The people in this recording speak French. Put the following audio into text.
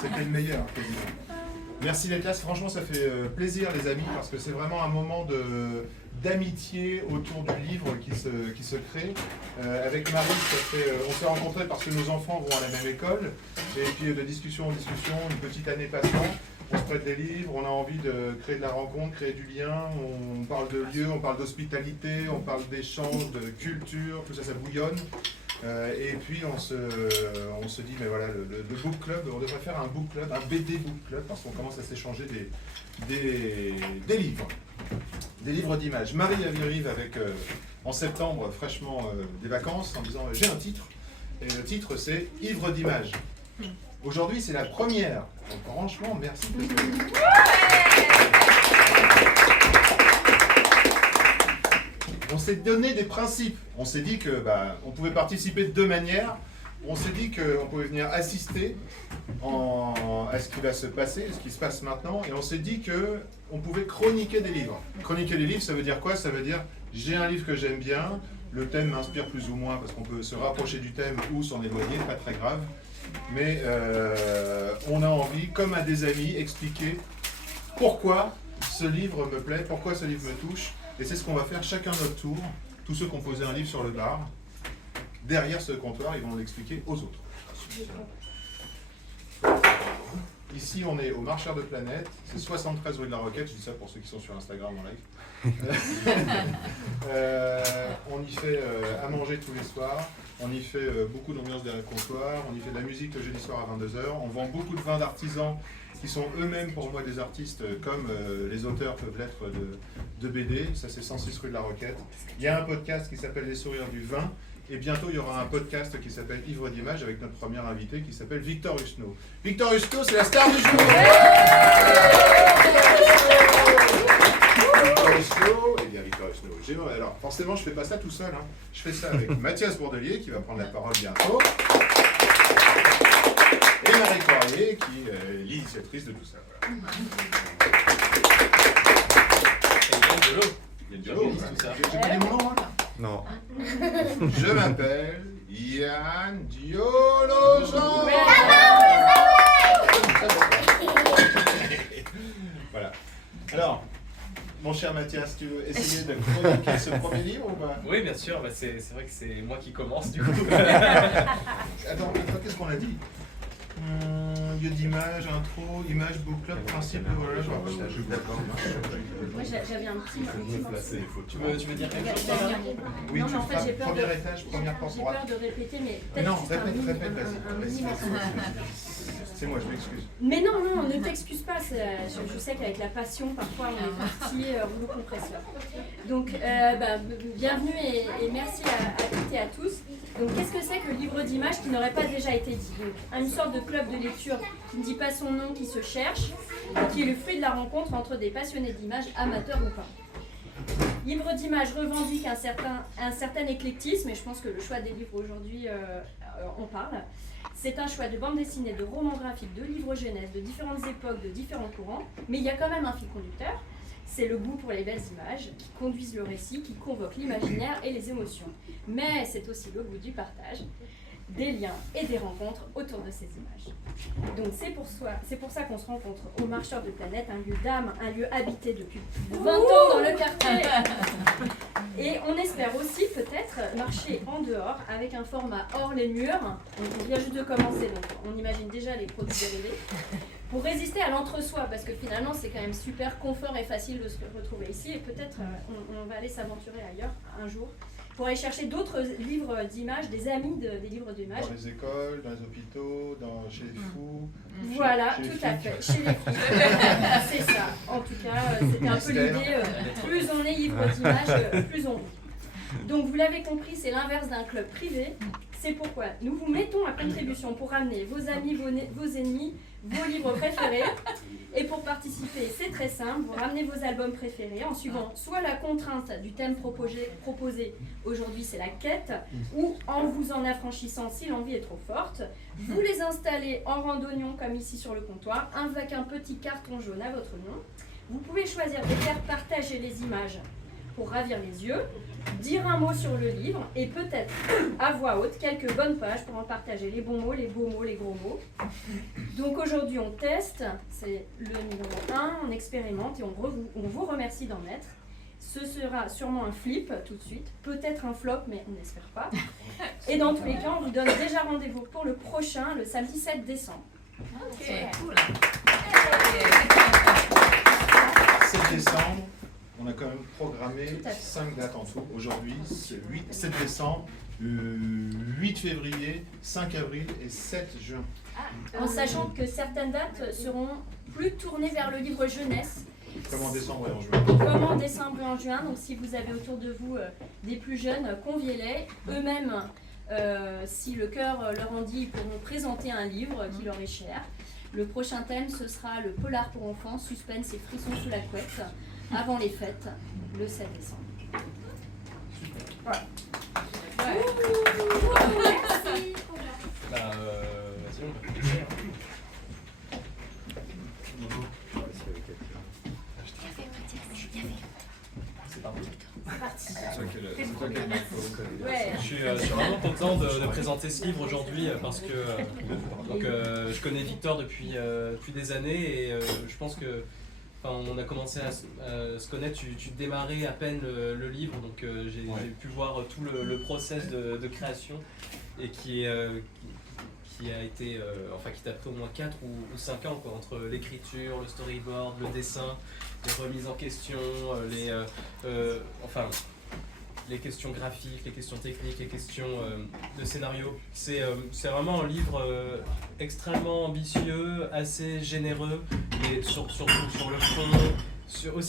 C'était le meilleur, quasiment. Merci les classes, franchement ça fait plaisir les amis, parce que c'est vraiment un moment d'amitié autour du livre qui se crée. Avec Marie, on s'est rencontrés parce que nos enfants vont à la même école, et puis de discussion en discussion, une petite année passant, on se prête des livres, on a envie de créer de la rencontre, créer du lien, on parle de lieux, on parle d'hospitalité, on parle d'échange, de culture, tout ça, ça bouillonne. Et puis on se dit, mais voilà, le book club, on devrait faire un book club, un BD book club, parce qu'on commence à s'échanger des livres, des livres d'images. Marie arrive avec, en septembre, fraîchement des vacances, en disant, j'ai un titre, et le titre c'est Ivre d'images. Aujourd'hui c'est la première, donc franchement merci. On s'est donné des principes. On s'est dit que on pouvait participer de deux manières. On s'est dit qu'on pouvait venir assister à ce qui va se passer, ce qui se passe maintenant. Et on s'est dit qu'on pouvait chroniquer des livres. Chroniquer des livres, ça veut dire quoi? Ça veut dire, j'ai un livre que j'aime bien, le thème m'inspire plus ou moins, parce qu'on peut se rapprocher du thème ou s'en éloigner, pas très grave. Mais on a envie, comme à des amis, expliquer pourquoi ce livre me plaît, pourquoi ce livre me touche. Et c'est ce qu'on va faire chacun notre tour. Tous ceux qui ont posé un livre sur le bar, derrière ce comptoir, ils vont l'expliquer aux autres. Ici, on est au Marcheur de Planète. C'est 73 rue de la Roquette. Je dis ça pour ceux qui sont sur Instagram en live. On y fait à manger tous les soirs. On y fait beaucoup d'ambiance derrière le comptoir. On y fait de la musique le jeudi soir à 22h. On vend beaucoup de vins d'artisans qui sont eux-mêmes pour moi des artistes comme les auteurs peuvent l'être de BD. Ça c'est 106 rue de la Roquette. Il y a un podcast qui s'appelle Les Sourires du Vin. Et bientôt il y aura un podcast qui s'appelle Ivre d'images avec notre premier invité qui s'appelle Victor Husneau. Victor Husneau, c'est la star du jour. Victor Husneau, eh bien Victor Husneau. Alors forcément je fais pas ça tout seul. Hein. Je fais ça avec Mathias Bourdelier qui va prendre la parole bientôt. Et Marie Poirier, qui est l'initiatrice de tout ça. Voilà. Et il y a de l'eau. J'ai pas dit mon nom, hein? Non. Je m'appelle Yann Diologen. Voilà. Alors, mon cher Mathias, tu veux essayer de chroniquer ce premier livre ou pas? Oui, bien sûr, c'est vrai que c'est moi qui commence du coup. Attends, qu'est-ce qu'on a dit? Lieu d'image, intro, image, book club, principe, voilà, je me rappelle. Moi j'avais un petit morceau. Tu veux dire quelque chose? Oui, non, tu mais en fait, j'ai peur premier de... étage, première porte J'ai droite. peur de répéter, mais peut-être Non, juste répète, un vas-y. mini morceau. C'est moi, je m'excuse. Mais non, ne t'excuse pas. Je sais qu'avec la passion, parfois, on est parti rouleau compresseur. Donc, bienvenue et merci à toutes et à tous. Donc, qu'est-ce que c'est que le livre d'images qui n'aurait pas déjà été dit? Donc, une sorte de club de lecture qui ne dit pas son nom, qui se cherche, et qui est le fruit de la rencontre entre des passionnés d'images, amateurs ou pas. Livre d'images revendique un certain éclectisme, et je pense que le choix des livres aujourd'hui en parle. C'est un choix de bande dessinée, de romans graphiques, de livres jeunesse, de différentes époques, de différents courants, mais il y a quand même un fil conducteur. C'est le goût pour les belles images qui conduisent le récit, qui convoquent l'imaginaire et les émotions. Mais c'est aussi le goût du partage, des liens et des rencontres autour de ces images. Donc c'est pour ça qu'on se rencontre au Marcheur de Planète, un lieu d'âme, un lieu habité depuis plus de 20 ans dans le quartier. Et on espère aussi peut-être marcher en dehors avec un format hors les murs. Donc on vient juste de commencer, donc on imagine déjà les produits dérivés. Pour résister à l'entre-soi, parce que finalement c'est quand même super confort et facile de se retrouver ici, et peut-être on va aller s'aventurer ailleurs un jour, pour aller chercher d'autres livres d'images, des amis des livres d'images. Dans les écoles, dans les hôpitaux, chez les fous. Voilà, chez tout les à filles. fait, chez les filles. C'est ça, en tout cas, c'était un peu l'idée, plus on est livre d'images, plus on lit. Donc vous l'avez compris, c'est l'inverse d'un club privé. C'est pourquoi nous vous mettons à contribution pour ramener vos amis, vos ennemis, vos livres préférés. Et pour participer, c'est très simple, vous ramenez vos albums préférés en suivant soit la contrainte du thème proposé, aujourd'hui c'est la quête, ou en vous en affranchissant si l'envie est trop forte. Vous les installez en randonnion comme ici sur le comptoir, avec un petit carton jaune à votre nom. Vous pouvez choisir de faire partager les images pour ravir les yeux, dire un mot sur le livre et peut-être à voix haute quelques bonnes pages pour en partager les bons mots, les beaux mots, les gros mots. Donc aujourd'hui on teste, c'est le numéro 1, on expérimente et on vous remercie d'en mettre. Ce sera sûrement un flip tout de suite, peut-être un flop mais on n'espère pas. Et dans tous les cas on vous donne déjà rendez-vous pour le prochain, le samedi 7 décembre. Ok, cool. 7 décembre, on a quand même programmé Tout à fait. 5 dates en tout. Aujourd'hui, c'est 7 décembre, 8 février, 5 avril et 7 juin. En sachant que certaines dates seront plus tournées vers le livre jeunesse, Comme en décembre et en juin. comme en décembre et en juin. Donc si vous avez autour de vous des plus jeunes, conviez-les. Eux-mêmes, si le cœur leur en dit, ils pourront présenter un livre qui leur est cher. Le prochain thème, ce sera le polar pour enfants, suspense et frissons sous la couette, avant les fêtes, le 7 décembre. Voilà. Merci. Bah, vas-y, on va commencer. C'est parti. Ouais. Je suis vraiment content de présenter ce livre aujourd'hui parce que je connais Victor depuis des années et je pense que on a commencé à se connaître, tu démarrais à peine le livre, donc j'ai pu voir tout le process de création et qui a été, qui t'a pris au moins 4 ou 5 ans quoi, entre l'écriture, le storyboard, le dessin, les remises en question, les questions graphiques, les questions techniques, les questions de scénario. C'est vraiment un livre extrêmement ambitieux, assez généreux, et surtout sur le fond, aussi